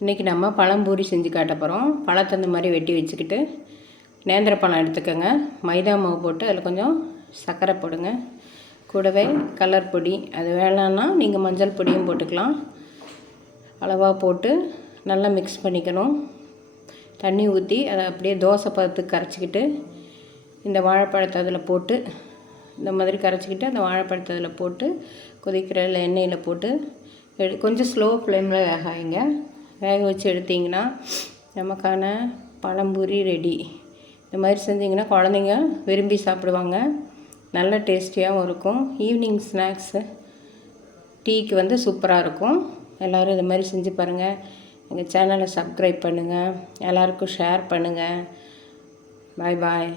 இன்றைக்கி நம்ம பழம்பூரி செஞ்சு காட்ட போகிறோம் பழத்தை இந்த மாதிரி வெட்டி வச்சுக்கிட்டு நேந்திர பழம் எடுத்துக்கோங்க. மைதா மாவு போட்டு அதில் கொஞ்சம் சர்க்கரை போடுங்க. கூடவே கலர் பொடி அது வேணான்னா நீங்கள் மஞ்சள் பொடியும் போட்டுக்கலாம். அளவாக போட்டு நல்லா மிக்ஸ் பண்ணிக்கணும். தண்ணி ஊற்றி அதை அப்படியே தோசை பதத்துக்கு கரைச்சிக்கிட்டு இந்த வாழைப்பழத்தை அதில் போட்டு இந்த மாதிரி கரைச்சிக்கிட்டு அந்த வாழைப்பழத்தை அதில் போட்டு கொதிக்கிற எண்ணெயில் போட்டு எடு கொஞ்சம் ஸ்லோ ஃப்ளேமில் வேகாயிங்க வேக வச்சு எடுத்திங்கன்னா நமக்கான பழம்பூரி ரெடி இந்த மாதிரி செஞ்சிங்கன்னா குழந்தைங்க விரும்பி சாப்பிடுவாங்க. நல்ல டேஸ்டியாகவும் இருக்கும். ஈவினிங் ஸ்நாக்ஸு டீக்கு வந்து சூப்பராக இருக்கும். எல்லோரும் இது மாதிரி செஞ்சு பாருங்கள் எங்கள் சேனலை சப்ஸ்கிரைப் பண்ணுங்கள் எல்லாருக்கும் ஷேர் பண்ணுங்கள் பாய் பாய்